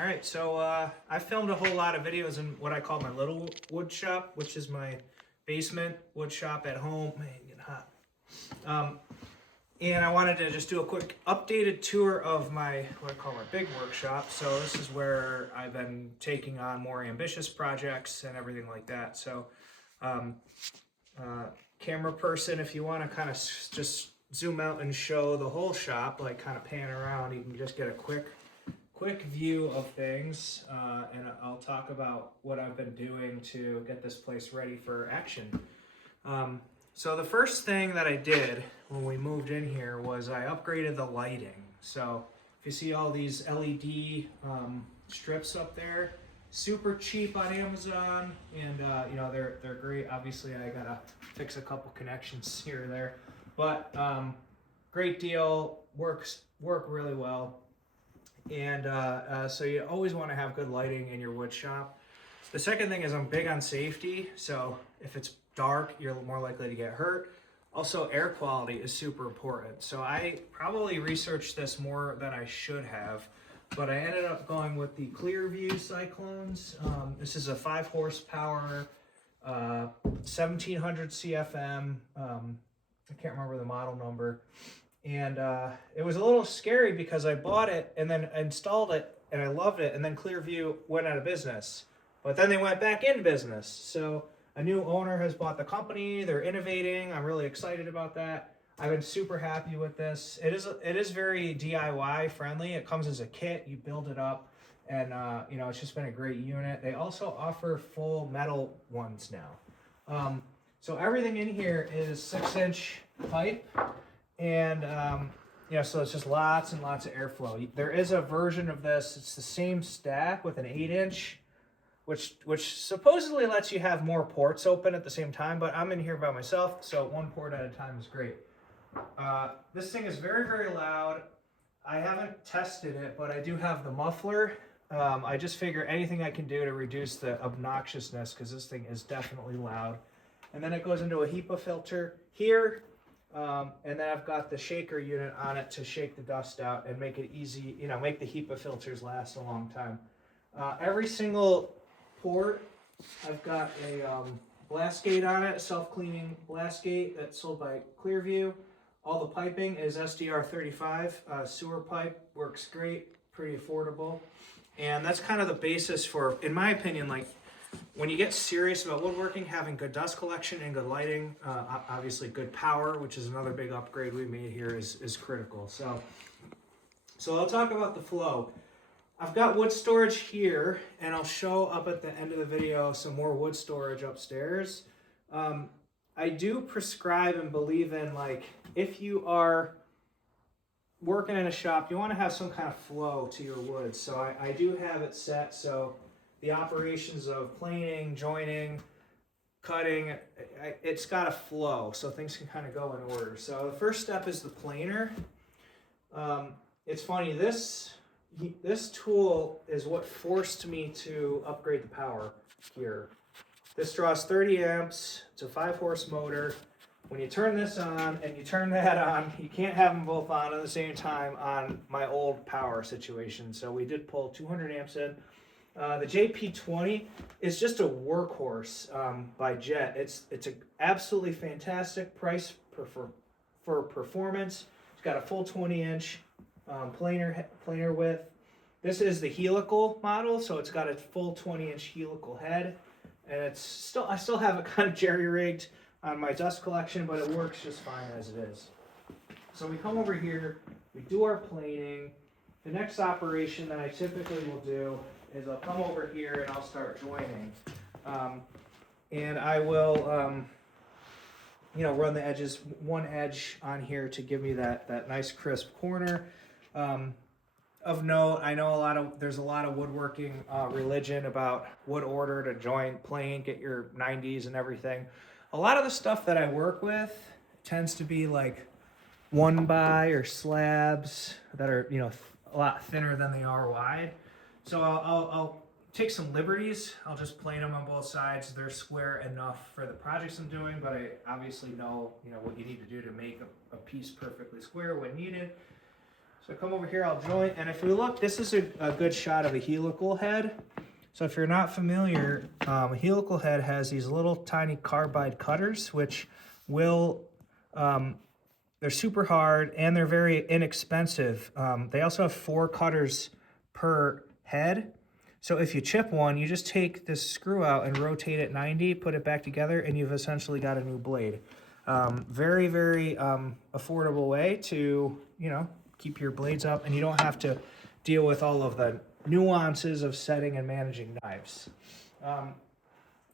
All right, so I filmed a whole lot of videos in what I call my little wood shop, which is my basement wood shop at home. Man, it's getting hot. And I wanted to just do a quick updated tour of my, what I call my big workshop. So this is where I've been taking on more ambitious projects and everything like that. So um, camera person, if you want to kind of just zoom out and show the whole shop, like kind of pan around, you can just get a quick view of things, and I'll talk about what I've been doing to get this place ready for action. So the first thing that I did when we moved in here was I upgraded the lighting. So if you see all these LED strips up there, super cheap on Amazon, and you know they're great. Obviously, I gotta fix a couple connections here or there, but great deal. Work really well. And so you always want to have good lighting in your wood shop. The second thing is I'm big on safety. So if it's dark, you're more likely to get hurt. Also, air quality is super important. So I probably researched this more than I should have, but I ended up going with the Clearview Cyclones. This is a 5 horsepower, 1700 CFM. I can't remember the model number. And it was a little scary because I bought it and then installed it and I loved it, and then Clearview went out of business. But then they went back in business. So a new owner has bought the company. They're innovating. I'm really excited about that. I've been super happy with this. It is very DIY friendly. It comes as a kit. You build it up, and you know, it's just been a great unit. They also offer full metal ones now. So everything in here is 6-inch pipe. And yeah, so it's just lots and lots of airflow. There is a version of this. It's the same stack with an 8-inch, which supposedly lets you have more ports open at the same time. But I'm in here by myself, so one port at a time is great. This thing is very, very loud. I haven't tested it, but I do have the muffler. I just figure anything I can do to reduce the obnoxiousness, because this thing is definitely loud. And then it goes into a HEPA filter here. And then I've got the shaker unit on it to shake the dust out and make it easy, you know, make the HEPA filters last a long time. Every single port, I've got a blast gate on it, self-cleaning blast gate that's sold by Clearview. All the piping is SDR35. Sewer pipe works great, pretty affordable. And that's kind of the basis for, in my opinion, like, when you get serious about woodworking, having good dust collection and good lighting, obviously good power, which is another big upgrade we made here, is critical. So I'll talk about the flow. I've got wood storage here, and I'll show up at the end of the video some more wood storage upstairs. I do prescribe and believe in, like, if you are working in a shop, you want to have some kind of flow to your wood. So I do have it set so the operations of planing, joining, cutting, it's got a flow, so things can kind of go in order. So the first step is the planer. It's funny, this tool is what forced me to upgrade the power here. This draws 30 amps, it's a 5 horse motor. When you turn this on and you turn that on, you can't have them both on at the same time on my old power situation. So we did pull 200 amps in. The JP20 is just a workhorse by Jet. It's an absolutely fantastic price for performance. It's got a full 20-inch planer width. This is the helical model, so it's got a full 20-inch helical head, and I still have it kind of jerry-rigged on my dust collection, but it works just fine as it is. So we come over here, we do our planing. The next operation that I typically will do is I'll come over here and I'll start joining. And I will, you know, run the edges, one edge on here to give me that nice crisp corner. Of note, I know there's a lot of woodworking religion about wood order to joint, plane, get your 90s and everything. A lot of the stuff that I work with tends to be like 1x or slabs that are, you know, a lot thinner than they are wide. So I'll take some liberties. I'll just plane them on both sides. They're square enough for the projects I'm doing, but I obviously know, you know, what you need to do to make a piece perfectly square when needed. So So come over here, I'll joint, and if we look, this is a good shot of a helical head. So if you're not familiar, a helical head has these little tiny carbide cutters, which will, they're super hard and they're very inexpensive. They also have 4 cutters per head. So if you chip one, you just take this screw out and rotate it 90, put it back together, and you've essentially got a new blade. Very, very affordable way to, keep your blades up, and you don't have to deal with all of the nuances of setting and managing knives.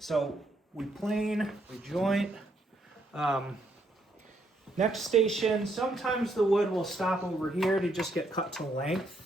So we plane, we joint. Next station, sometimes the wood will stop over here to just get cut to length.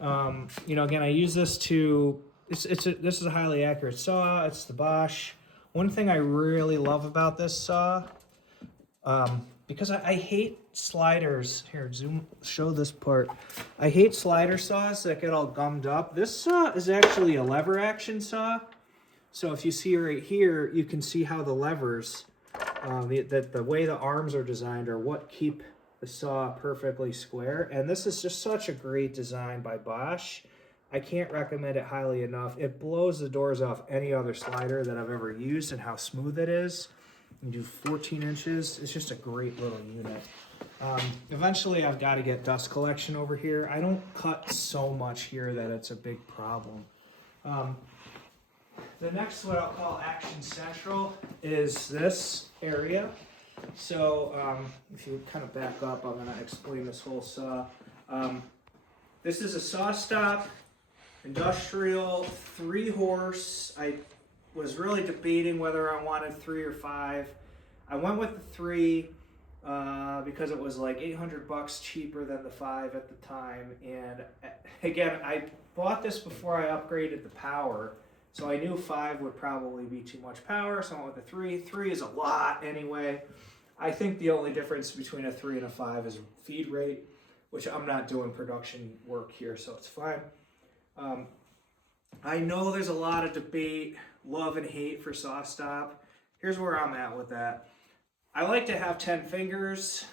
Again, I use this to, this is a highly accurate saw. It's the Bosch. One thing I really love about this saw, because I hate sliders. Here, show this part. I hate slider saws that get all gummed up. This saw is actually a lever action saw. So if you see right here, you can see how the levers, the way the arms are designed are what keep the saw perfectly square. And this is just such a great design by Bosch. I can't recommend it highly enough. It blows the doors off any other slider that I've ever used, and how smooth it is. You do 14 inches. It's just a great little unit. Eventually I've got to get dust collection over here. I don't cut so much here that it's a big problem. The next, what I'll call Action Central, is this area. So if you kind of back up, I'm going to explain this whole saw. This is a SawStop industrial 3-horse. I was really debating whether I wanted 3 or 5. I went with the 3 because it was like $800 cheaper than the 5 at the time. And again, I bought this before I upgraded the power, so I knew 5 would probably be too much power, so I went with the 3. 3 is a lot anyway. I think the only difference between a 3 and a 5 is feed rate, which I'm not doing production work here, so it's fine. I know there's a lot of debate, love and hate for SawStop. Here's where I'm at with that. I like to have 10 fingers.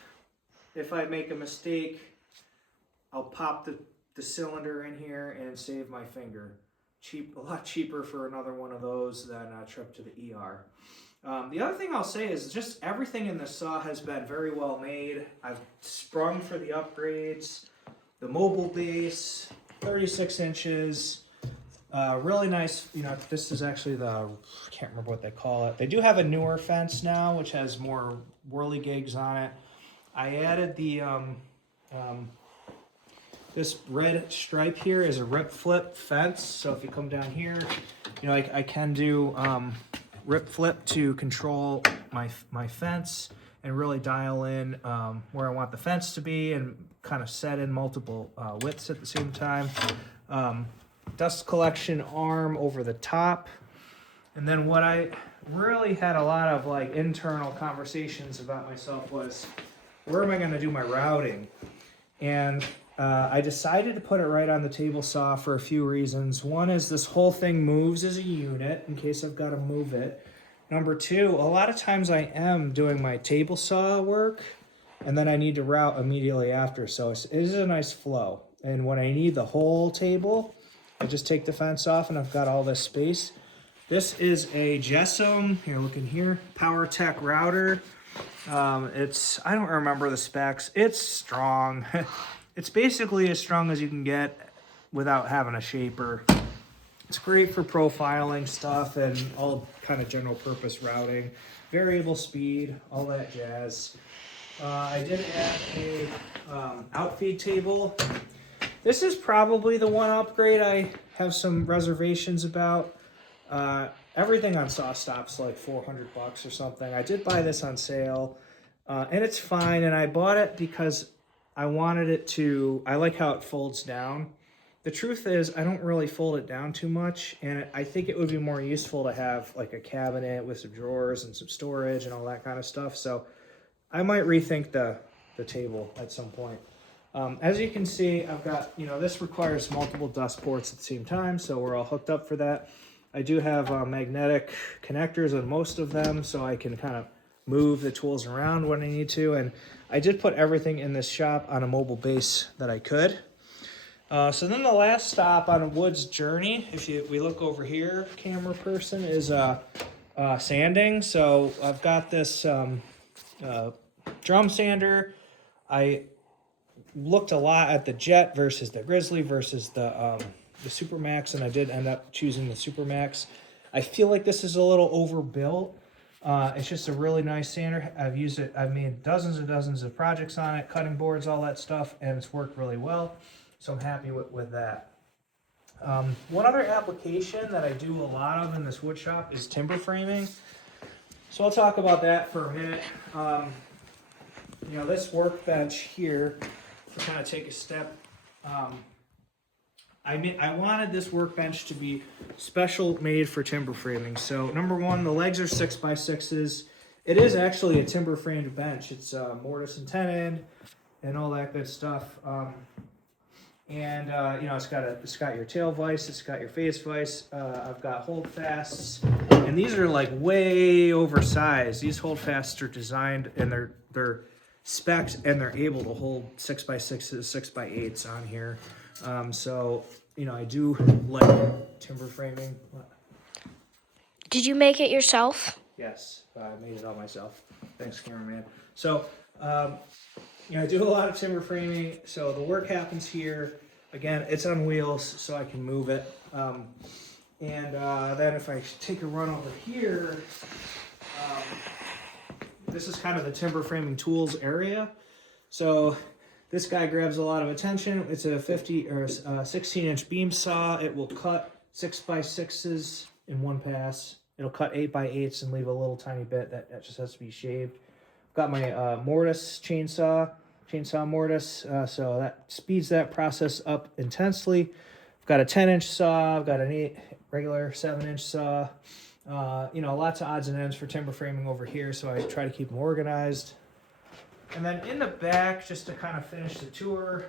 If I make a mistake, I'll pop the cylinder in here and save my finger. A lot cheaper for another one of those than a trip to the ER. The other thing I'll say is just everything in the saw has been very well made. I've sprung for the upgrades. The mobile base, 36 inches. Really nice, this is actually I can't remember what they call it. They do have a newer fence now, which has more whirligigs on it. I added the, this red stripe here is a rip flip fence. So if you come down here, I can do rip flip to control my fence and really dial in where I want the fence to be and kind of set in multiple widths at the same time. Dust collection arm over the top. And then what I really had a lot of internal conversations about myself was, where am I going to do my routing? And I decided to put it right on the table saw for a few reasons. One is this whole thing moves as a unit in case I've got to move it. Number 2, a lot of times I am doing my table saw work and then I need to route immediately after. So it is a nice flow. And when I need the whole table, I just take the fence off and I've got all this space. This is a Jessom, here looking here, PowerTech router. I don't remember the specs. It's strong. It's basically as strong as you can get without having a shaper. It's great for profiling stuff and all kind of general purpose routing, variable speed, all that jazz. I did add a outfeed table. This is probably the one upgrade I have some reservations about. Everything on SawStop's like $400 or something. I did buy this on sale, and it's fine. And I bought it because I wanted it to, I like how it folds down. The truth is, I don't really fold it down too much, and I think it would be more useful to have like a cabinet with some drawers and some storage and all that kind of stuff. So I might rethink the table at some point. As you can see, I've got, this requires multiple dust ports at the same time, so we're all hooked up for that. I do have magnetic connectors on most of them, so I can kind of move the tools around when I need to. And I did put everything in this shop on a mobile base that I could. So then the last stop on Wood's journey, we look over here, camera person, is sanding. So I've got this drum sander. I looked a lot at the Jet versus the Grizzly versus the Supermax, and I did end up choosing the Supermax. I feel like this is a little overbuilt. It's just a really nice sander. I've used it. I've made dozens and dozens of projects on it, cutting boards, all that stuff, and it's worked really well. So I'm happy with that. One other application that I do a lot of in this wood shop is timber framing. So I'll talk about that for a minute. You know, this workbench here, to kind of take a step, I wanted this workbench to be special made for timber framing. So number one, the legs are 6x6s. It is actually a timber framed bench. It's mortise and tenon and all that good stuff. You know, it's got your tail vise, it's got your face vise. I've got holdfasts, and these are like way oversized. These holdfasts are designed, and they're specced, and they're able to hold 6x6s, 6x8s on here. So you know, I do like timber framing. Did you make it yourself? Yes, I made it all myself. Thanks, cameraman. So. You know, I do a lot of timber framing, so the work happens here. Again, it's on wheels, so I can move it. Then if I take a run over here, this is kind of the timber framing tools area. So this guy grabs a lot of attention. It's a 16-inch beam saw. It will cut 6x6s in one pass. It'll cut 8x8s and leave a little tiny bit that just has to be shaved. Got my mortise chainsaw mortise, so that speeds that process up intensely. I've got a 10-inch saw. I've got an regular 7-inch saw. You know, lots of odds and ends for timber framing over here, so I try to keep them organized. And then in the back, just to kind of finish the tour,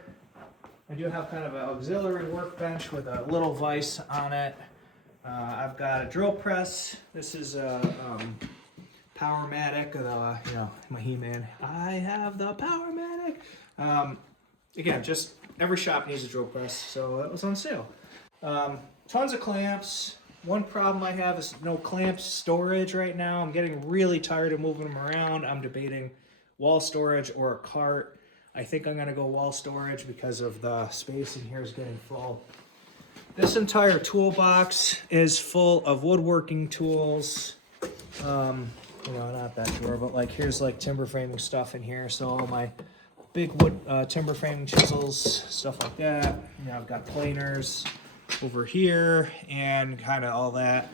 I do have kind of an auxiliary workbench with a little vise on it. I've got a drill press. This is a Powermatic, you know, my He-Man. I have the Powermatic. Again, just every shop needs a drill press, so that was on sale. Tons of clamps. One problem I have is no clamps storage right now. I'm getting really tired of moving them around. I'm debating wall storage or a cart. I think I'm gonna go wall storage because of the space in here is getting full. This entire toolbox is full of woodworking tools. You know, not that drawer, but like here's like timber framing stuff in here. So all my big wood timber framing chisels, stuff like that. You know, I've got planers over here and kind of all that.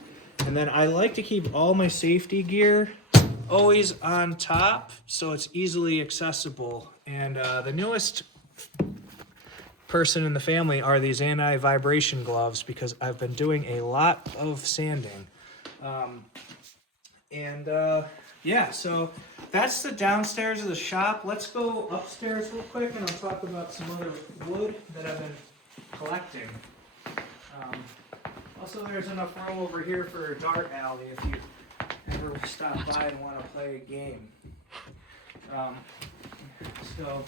And then I like to keep all my safety gear always on top so it's easily accessible. And the newest person in the family are these anti-vibration gloves because I've been doing a lot of sanding. Yeah, so that's the downstairs of the shop. Let's go upstairs real quick and I'll talk about some other wood that I've been collecting. Also, there's enough room over here for a dart alley if you ever stop by and want to play a game. So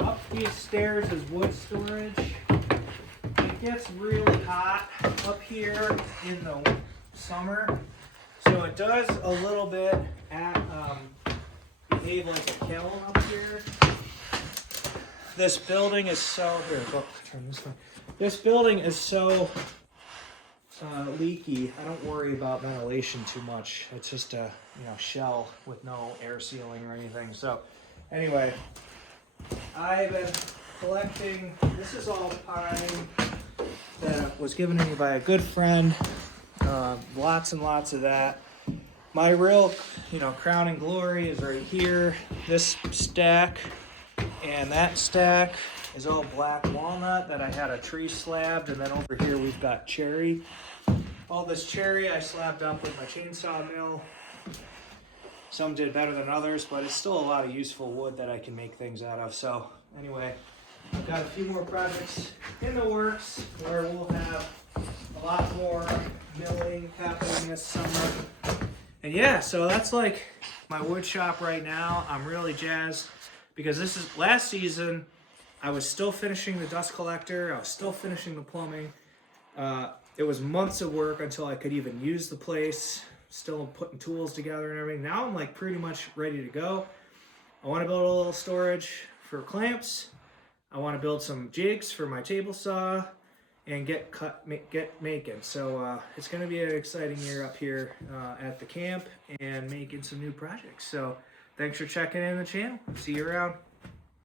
up these stairs is wood storage. It gets really hot up here in the summer. So it does a little bit behave like a kiln up here. This building is so turn this way. This building is so leaky. I don't worry about ventilation too much. It's just a shell with no air sealing or anything. So anyway, I've been collecting. This is all pine that was given to me by a good friend. Lots and lots of that. My real, crowning glory is right here. This stack and that stack is all black walnut that I had a tree slabbed, and then over here we've got cherry. All this cherry I slabbed up with my chainsaw mill. Some did better than others, but it's still a lot of useful wood that I can make things out of. So anyway, I've got a few more projects in the works where we'll have a lot more milling happening this summer. And yeah, so that's like my wood shop right now. I'm really jazzed because this is last season. I was still finishing the dust collector. I was still finishing the plumbing. It was months of work until I could even use the place. Still putting tools together and everything. Now I'm like pretty much ready to go. I want to build a little storage for clamps. I want to build some jigs for my table saw and get making. So it's going to be an exciting year up here at the camp and making some new projects. So thanks for checking in the channel. See you around.